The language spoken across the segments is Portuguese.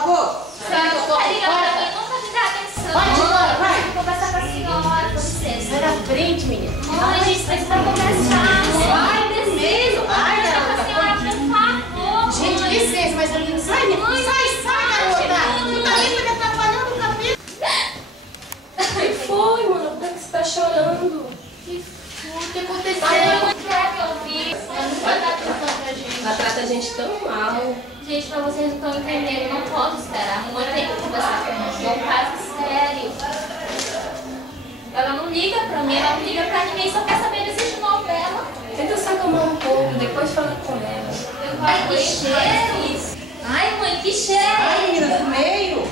favor. Senhora, nunca liga pra mim, nunca me dá atenção. Pode ir embora, vai. Vou conversar com a senhora, com licença. Sai da frente, menina. Mãe, a gente precisa conversar. Vai, preciso. Vai, conversar com a senhora, por favor. Gente, mãe. licença, mas a menina sai, Mãe, sai, garota. Tu tá ali, tá me atrapalhando o cabelo. O que foi, mano? Por que você tá chorando? O que aconteceu? Ai, mãe, quer que eu vi? Não vai dar atenção pra gente. Ela trata a gente tão mal. Gente, pra vocês não estão entendendo, não posso esperar. A mãe tem que conversar comigo. É um caso sério. Ela não liga pra mim, ela não liga pra ninguém, só quer saber desse novela. Tenta se acalmar um pouco, depois fala com ela. Ai, que cheiro isso. Ai, mãe, que cheiro. Ai, menina, no meio.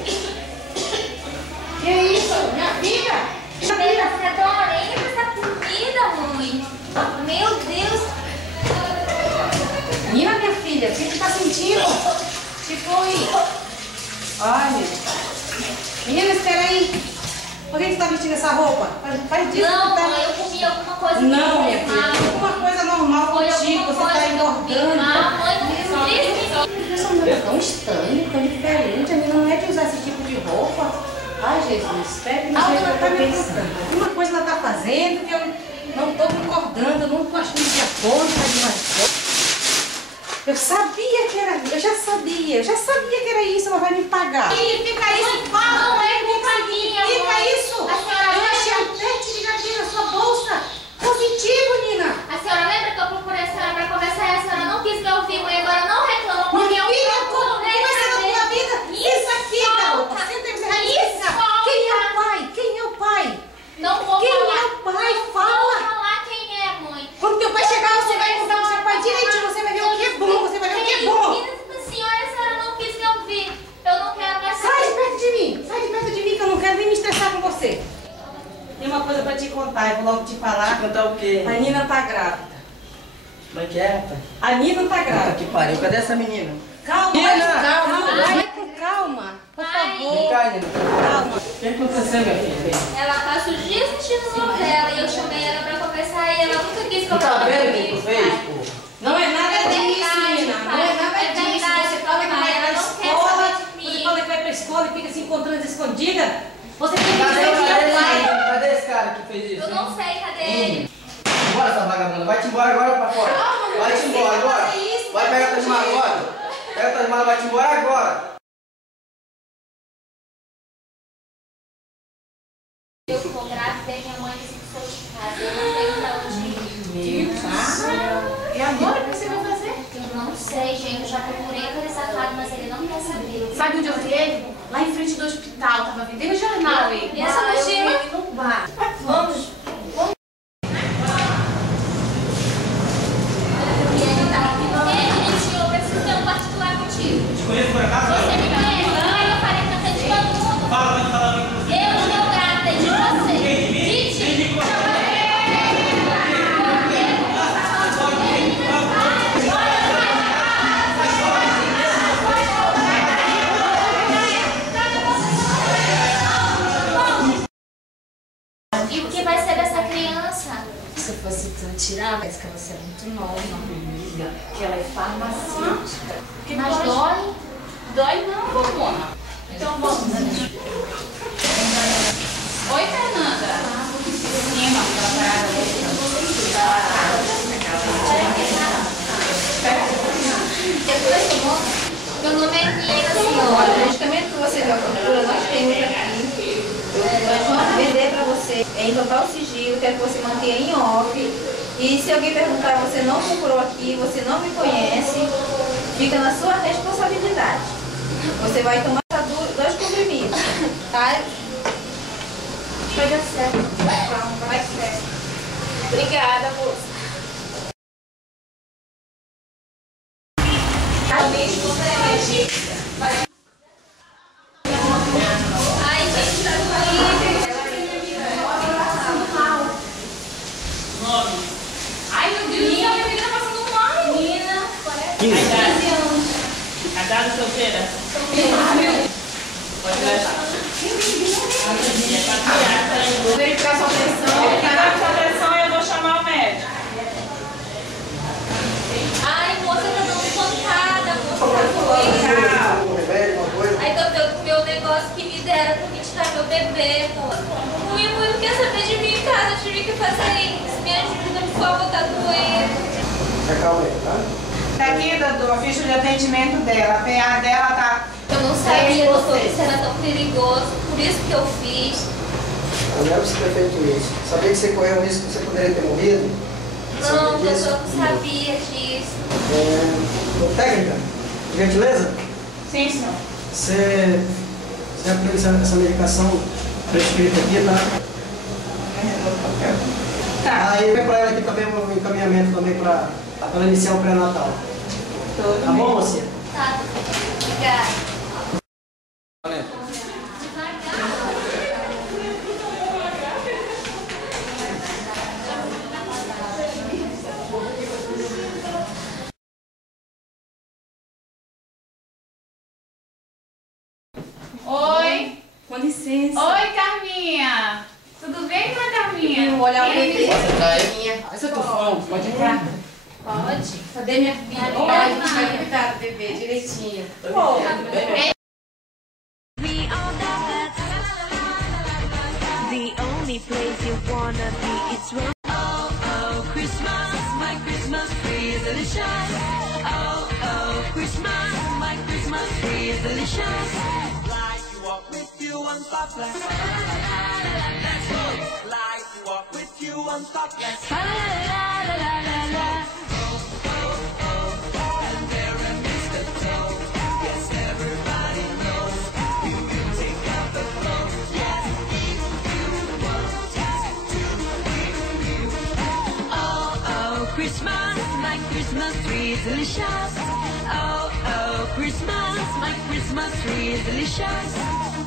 Que isso? Minha filha? Você adorei essa comida, mãe. Meu Deus. Menina, minha filha, o que tu tá sentindo? Que foi? Ai, meu Deus. Menina, espera aí. Por que você tá vestindo essa roupa? Faz disso. Não, que tá... mãe, eu comi alguma coisa Não, minha normal. filha, alguma coisa normal contigo, você tá engordando. Ah, mãe, não diz Essa mulher é tão estranha, tão diferente. A menina não é de usar esse tipo de roupa. Ai, Jesus, espera que não sei o que eu tô pensando. Alguma coisa ela tá fazendo que eu não tô concordando, eu não tô achando de acordo, tá demais. Eu sabia que era isso, eu já sabia que era isso, ela vai me pagar. Ih, fica isso, fala. Não é culpa minha, Fica mãe. isso. A senhora Eu achei até que tinha aqui na sua bolsa. Positivo, Nina. A senhora lembra que eu procurei a senhora pra conversar e a senhora não quis me ouvir, mãe? Agora não reclama, porque Minha eu filha, procuro o que vai ser da tua vida? Isso aqui, garota. Senta aí, você vai me explicar. Quem é o pai? Quem é o pai? Não vou Quem falar. é o pai? Não Fala. vou falar quem é, mãe. Quando teu pai chegar, você vai contar pro seu pai direitinho, você vai ver o que é bom, você vai ver o que é bom. A senhora não quis me ouvir. Eu não quero mais Sai de perto de mim, que eu não quero nem me estressar com você. Tem uma coisa pra te contar, eu vou logo te falar. Contar o quê? A Nina tá grávida. Como é que é, rapaz? A Nina tá Puta grávida. que pariu, cadê essa menina? Calma, Nina! vai com calma, por favor. Vem cá, Nina. Calma. O que aconteceu, minha filha? Ela passa os dias assistindo novela e eu chamei ela pra conversar e ela nunca quis Tu tá conversar vendo o comigo. que tu fez, pô? Não é nada disso, Nina. Não é nada disso. Você fala que vai pra escola, você fala que vai pra escola e fica se encontrando escondida. Você tem que dizer que é pai. Cadê esse cara que fez isso? Eu não sei, cadê ele? Bora, sua vagabunda. Vai-te embora agora pra fora. Calma, Vai-te não embora precisa agora. fazer isso, Vai pegar tuas malas agora. Pega tuas malas, vai-te embora agora. Eu tô grávida e minha mãe disse que sou de casa. Eu não tenho pra onde ir. E agora o que você vai fazer? Eu não sei, gente. Eu já procurei aquele safado, mas ele não quer saber. Sabe onde eu vi ele? Lá em frente do hospital. Tava vendendo jornal ele. E essa mochila? No bar. Vamos. Eu preciso ter um particular contigo. Te conheço por acaso? Você me conhece? Não, eu falei pra frente de todo mundo. Fala, pode falar aqui com você. Eu estou grávida de você. Quem, de mim? De ti. Quem de você? E o que vai ser dessa criança? Se fosse tu tirar, mas que você é muito nova, amiga. Que ela é farmacêutica. Mas dói? Dói não, Romona. Então vamos. Oi, Fernanda. Meu nome é Nina, Olha, senhora. o medicamento que você vai procurar, nós temos aqui. Nós vamos vender para você em total sigilo, quero que você mantenha em off. E se alguém perguntar, você não procurou aqui, você não me conhece, fica na sua responsabilidade. Você vai tomar 2 comprimidos, tá? Vai dar certo. Vai certo. Obrigada, moça. Ai, gente, tá doendo. Ai, meu Deus do céu, minha menina tá passando mal. Nina, Casada solteira? Pode levar. Vou verificar sua pressão. Verificar sua pressão, eu vou chamar o médico. ai, moça, tá dando pancada, moça, tá doendo. Um remédio, uma coisa. Ai, tô Calma aí, tá? Tá aqui, doutor, a ficha de atendimento dela. A PA dela tá... Eu não sabia, doutor, que isso era tão perigoso, por isso que eu fiz. Não era pra você ter feito isso. Sabia que você correu o risco de você poderia ter morrido? Não, doutor, eu não sabia disso. Técnica, por gentileza? Sim, senhor. Você aplica essa medicação prescrita aqui, tá? Tá. Aí vai pra ela aqui também um encaminhamento também pra ela iniciar o pré-natal. Tá bom, mocinha? Tá, obrigada. Oi. Com licença. Oi, Carminha. Tudo bem, dona Carminha? Vou olhar o bebê. Posso entrar aí? Mas eu tô falando, pode entrar? Pode? Cadê minha filha? Oi, Olha, mãe. vai cuidar do bebê direitinho. The only place you wanna be is wrong. Oh, oh, Christmas, my Christmas tree is delicious. Oh, oh, Christmas, my Christmas tree is delicious. Like you walk with you on top, let's go. Like you walk with you on top, let's go. And there in mistletoe, yes, everybody knows the music of the flow. Yes, if you want to oh, oh, Christmas, my Christmas tree is delicious. Oh, oh, Christmas, my Christmas tree is delicious.